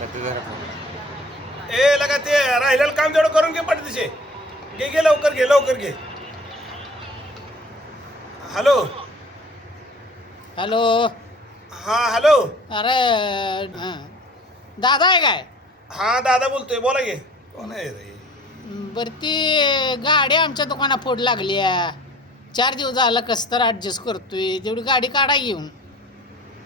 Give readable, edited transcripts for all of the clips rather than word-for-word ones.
ए लगा ते राहिलेलं काम तेवढं करून घे पट तिचे घे लवकर घे हॅलो हॅलो. हा हॅलो अरे दादा आहे काय? हा दादा बोलतोय बोला घे कोण आहे रे बरं ती गाडी आमच्या दुकानात फोड लागली आहे. 4 दिवस झालं कसं तर ॲडजस्ट करतोय. तेवढी गाडी काढा घेऊन.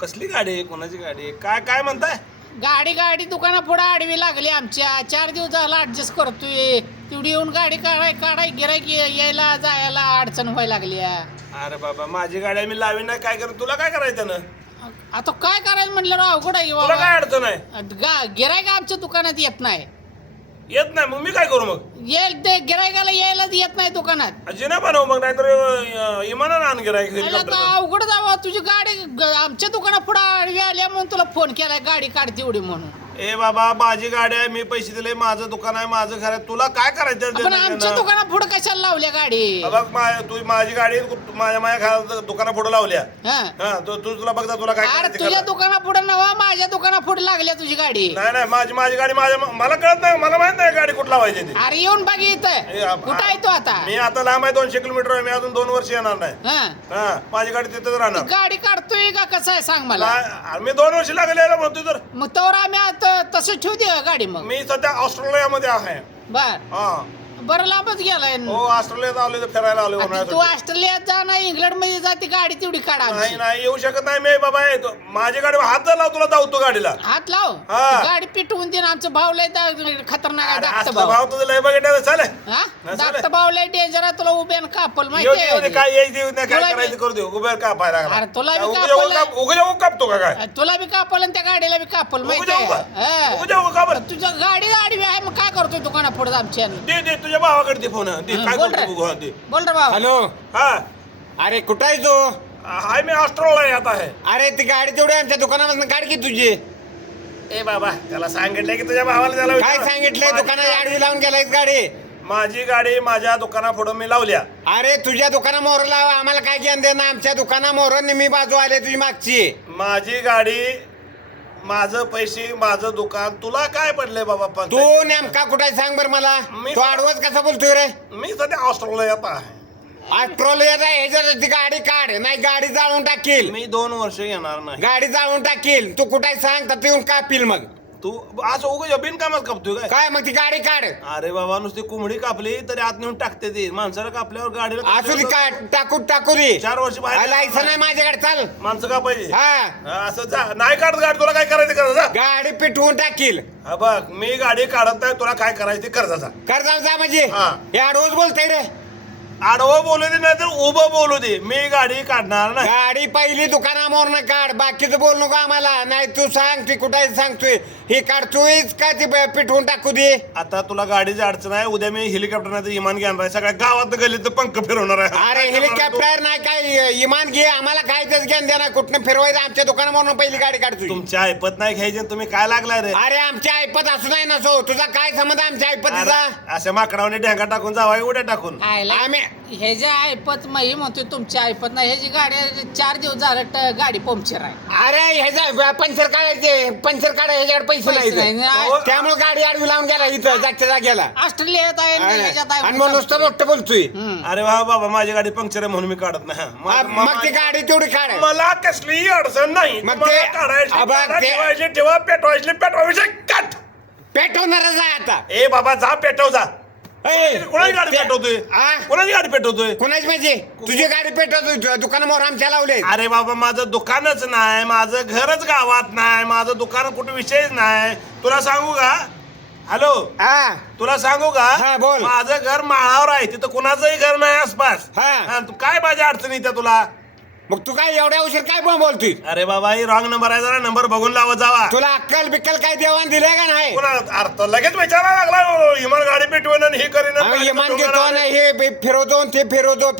कसली गाडी आहे कोणाची गाडी आहे काय म्हणताय गाडी दुकानात पुढं आडवी लागली आमच्या. 4 दिवस झालं ॲडजस्ट करतोय. तेवढी येऊन गाडी काढाय गिरायक यायला जायला अडचण व्हायला लागली आहे. अरे बाबा माझी गाडी मी लावी नाही काय करू तुला काय करायचं ना आता काय करायचं म्हटलं राव अवघड आहे तुला काय अडचण आहे गिरायक आमच्या दुकानात येत नाही. येत नाही मग मी काय करू मग येईल ते गिरायकाला यायलाच येत नाही दुकानात. जिना बनव मग नाहीतर इमानानं आण गिरायक अवघड जावा तुझी गाडी आमच्या दुकानात पुढे आडवी आल्या म्हणून तुला फोन केलाय गाडी काढते एवढी म्हणून. ए बाबा माझी गाडी आहे मी पैसे दिले माझं दुकान आहे माझं घर आहे तुला काय करायचं पण आमच्या दुकानात पुढे कशाला लावल्या गाडी? बघ तू माझी गाडी माझ्या दुकाना पुढे लावल्या हा तुला बघता तुला काय अरे करायचं तुझ्या कर. दुकाना पुढे नवा माझ्या दुकाना पुढे लागल्या तुझी गाडी. नाही माझी गाडी मला कळत नाही मला माहित नाही गाडी कुठं लावायची ती. अरे येऊन बघ इथं कुठं आहे तू आता? मी आता लांब आहे 200 किलोमीटर आहे मी अजून 2 वर्ष येणार नाही. हा माझी गाडी तिथेच राहणार. गाडी काढतोय का कसं आहे सांग मला. मी 2 वर्ष लागले म्हणतो तर मग तोवर आम्ही आता तसं ठेवू दे गाडी मग. मी सध्या ऑस्ट्रेलियामध्ये आहे. बर हा बरं लांबच गेलाय. हो ऑस्ट्रेलियात आलो तर फिरायला आलो आता तू ऑस्ट्रेलियात जा ना इंग्लंड मध्ये जा ती गाडी तेवढी काढा आमची. नाही येऊ शकत नाही मी बाबा माझी गाडी हात लाव तुला धावतो गाडीला. हात लाव हा. गाडी पिटवून दे ना आमचं भाव लय खतरनाक आहे. अरे, धाकटं असलं भाव तुझं लय बघितलं चालेल हा चालेल. धाकटं भाव लय डेंजर आहे तुला उभ्यान कापल येऊ माहिती दे, येऊ दे, आहे. काय यायचं येऊ दे, काय तुला बी- करायचं करू दे उभ्या का पाय अरे, तुला बी कापलं. उगा कापतो का काय तुला बी कापल आणि त्या गाडीला बी कापल माहिती जाऊ का? आहे. उगा जाऊ का बरं? तुझ्या गाडी आडवी आहे मग काय करतोय दुकाना पुढे आमच्या? दे तुझ्या भावाकडे दे फोन दे काय बोल रे. करतो बघू, हा, दे. बोल रे भाऊ. हॅलो. हा अरे कुठं आहे तू? हाय मी ऑस्ट्रेलिया येत आहे. अरे ती गाडी तेवढी आमच्या दुकानामधून काढ की तुझी. ए बाबा त्याला सांगितलं की तुझ्या भावाला त्याला काय विचार. सांगितलंय दुकानात आडवी लावून गेलाय गाडी? माझी गाडी माझ्या दुकानापुढे मी लावल्या. अरे तुझ्या दुकाना मोहर लाव आम्हाला काय ज्ञान दे ना. आमच्या दुकाना मोहर निम्मी बाजू आले तुझी मागची. माझी गाडी माझं पैसे माझं दुकान तुला काय पडलंय बाबा पण तू नेमका कुठे सांग बर मला. मी- तू आडवच कसा बोलतोय रे? मी सध्या ऑस्ट्रेलिया येत आहे. ऑस्ट्रेलियात आहे ह्याच्यात ती गाडी काढ नाही गाडी जाळून टाकील. मी 2 वर्ष येणार नाही. गाडी जाळून टाकील. तू कुठे सांग तर येऊन कापील मग. तू असं उगा बिनकामात कापतोय काय काय मग ती गाडी काढ. अरे बाबा नुसती कोंबडी कापली तरी आत नेऊन टाकते ती माणसाला कापल्यावर गाडीला असू दे काढ टाकू दे. 4 वर्ष बाहेर लायसन आहे माझ्याकडे चाल. माणसं का पाहिजे हा असं जा नाही काढत गाडी तुला काय करायचं कर जा. गाडी पिटवून टाकील. हा बघ मी गाडी काढत नाही तुला काय करायचं ते कर जा. कर जाऊ जा म्हणजे हा. हे आडवच बोलतय रे. आडवं बोलू दे नाही तर उभं बोलू दे मी गाडी काढणार नाही. गाडी पहिली दुकानामोरनं काढ बाकीचं बोल नको आम्हाला. नाही तू सांग ती कुठे सांगतोय हे काढतोयच का ती पिटवून टाकू दे. आता तुला गाडीची अडचण आहे उद्या मी हेलिकॉप्टर नाही तर विमान घेणार आहे सगळ्या गावात गल्लीत पंख फिरवणार आहे. अरे हेलिकॉप्टर नाही काय इमान घे आम्हाला काय त्याच ज्ञान देणार. कुठनं फिरवायचं आमच्या दुकानामोरनं पहिली गाडी काढतोय. तुमच्या ऐपत नाही घ्यायची आणि तुम्ही काय लागलाय रे अरे आमच्या ऐपत असू नाही नसो तुझा काय संबंध आमच्या ऐपतीचा. अरे, अशा माकडावने ढेंगा टाकून जावा उड्या टाकून आम्ही हे जे ऐपत मी म्हणतोय तुमच्या ऐपत नाही. हे जी गाडी 4 दिवस झालं गाडी पंक्चर आहे. अरे ह्याचा पंचर काढायचे पंचर काढाय ह्याच्याकडे पैसे पैसे नाही. हो. त्यामुळे गाडी आडवी लावून गेला इथं जागच्या जागेला. ऑस्ट्रेलियात आहे आणि ह्याच्यात आहे. आणि मग नुसतं मोठं बोलतोय. अरे वा बाबा माझी गाडी पंक्चर आहे म्हणून मी काढत नाही मग ती गाडी तेवढी काढ. मला कसली अडचण नाही मग तुम्हाला ते- काढायची आबा, काढा, ते- ठेवायची ठेवा पेटवायची कट. पेटवणारच आहे आता. ए बाबा जा पेटव जा. ए, कोणाची गाडी ते- पेटवतोय आ? कोणाची गाडी पेटवतोय कोणाची म्हणजे तुझी गाडी पेटवतोय दुकानामोर आमच्या लावले. अरे बाबा माझं दुकानच नाही माझं घरच गावात नाही माझं दुकान कुठे विषयच नाही तुला सांगू का हॅलो हा तुला सांगू हा, का बोल. माझं घर माळावर आहे तिथं कुणाचंही घर नाही आसपास हा. तू काय माझ्या अडचणी त्या तुला मग तू काय एवढ्या उशीर काय बोलतोय? अरे बाबा ही रॉंग नंबर आहे जरा नंबर बघून लावत जावा तुला अक्कल बिक्कल काय देवाण दिलंय का नाही? कोणा अर्थ लगेच विचारायला लागला इमान गाडी पेटवेन आणि हे करीन आम्ही इमान घेतो नाही हे फिरवतो आणि ते फिरवतो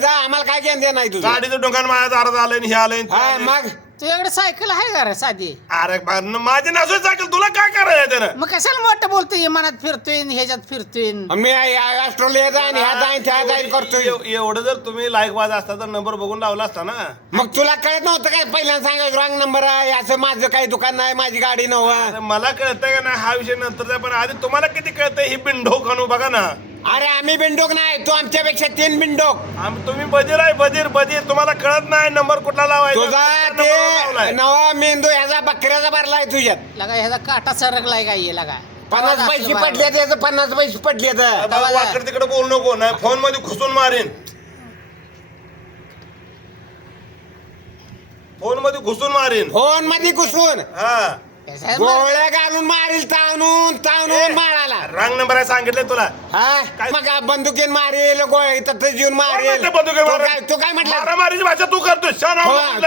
जा आम्हाला काय ज्ञान दे नाही तुझं. गाडीचं दुकान माझ्या दारात आलंय आणि हे आलंय हा मग तुझ्याकडे सायकल आहे का रे साधी? अरे माझी नसू सायकल तुला काय करायचं त्यानं मग कशाला मोठं बोलतोय मनात फिरतोय न ह्याच्यात फिरतोय न? मी ऑस्ट्रेलिया जाईन ह्या जाईन त्या जाईन करतोय. एवढं जर तुम्ही लायकवाज असता तर नंबर बघून लावला असता ना. मग तुला कळत नव्हतं काय पहिल्यांदा सांगायचं रॉंग नंबर आहे असं माझं काही दुकान नाही माझी गाडी नव्हतं. अरे मला कळतंय का नाही हा विषय नंतरचा पण आधी तुम्हाला किती कळतंय ही बिंडो खाणू बघा ना. अरे आम्ही बिंडोक नाही तू आमच्यापेक्षा 3 बिंडोक. तुम्ही बधीर आहे बधीर तुम्हाला कळत नाही नंबर कुठला लावायचा. तुझा कुठला ते number लावलाय. नवा मेंदू ह्याचा बकऱ्याचा भरलाय तुझ्यात. लगा ह्याचा काटा सरकलाय काय ये लगा 50 पैसे पडले त्याचं 50 पैसे पडले तर बाबा, वाकड तिकडे बोलू नको नाही फोन मध्ये घुसून मारीन. फोन मध्ये घुसून मारीन. फोन मध्ये घुसून हा गोळ्या घालून मारील तावून मारायला. रंग नंबर आहे सांगितलंय तुला. हा काय? मग बंदुकीन मारेल गोळ्या तसं जीवन मारेल. तू काय म्हटलं मारामारीची भाषा तू करतोय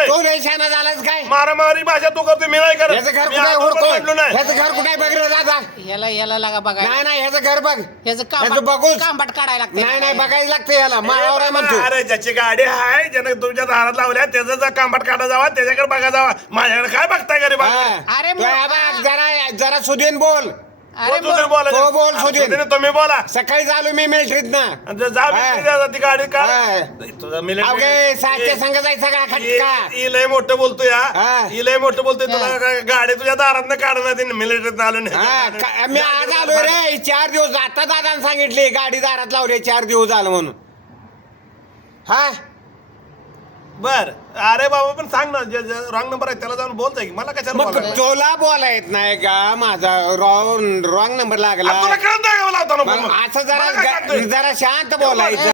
तो रेशाना झालाच काय मारामारी भाषा तू करतोय मी नाही करत. ह्याचं घर मी कुठे आजवर पण हुडको म्हटलो नाही. ह्याचं घर कुठे बघ रे दादा. याला लागा बघा नाही ह्याचं घर बघ ह्याचं ह्याचं बघूच. कांबाट काढायला लागतं. नाही बघायला लागतं याला माळावर आहे म्हणतो. अरे ज्याची गाडी आहे ज्यानं तुमच्या दारात लावल्या त्याचा जर कांबाट काढा जावा त्याच्याकडे बघा जावा माझ्याकडे काय बघताय गरीब. अरे तो ह्या बघ जरा सुधीन बोल. अरे तो बोल सुधीन. तुम्ही बोला. सकाळी झालो मी मिलिटरीत ना. जा ती गाडी का तुझा अवघे साच्या संघ जायचा सगळा खटका. लय मोठं बोलतोय हा. ही लय मोठं बोलतोय तुला काय गाडी तुझ्या दारात काढणार मिलिटरीत आलो मी आज आलो रे 4 दिवस आता दादाने सांगितले गाडी दारात लावली 4 दिवस झालं म्हणून. हा बर अरे बाबा पण सांग ना रॉंग नंबर आहे त्याला जाऊन बोलताय की मला कशाला मग बोलायला? तुला बोला येत नाही का माझा रॉंग नंबर लागला. तुला कळत नाही का मला आता मग नको? असं मला काय सांगतोय? जरा शांत बोलायचं.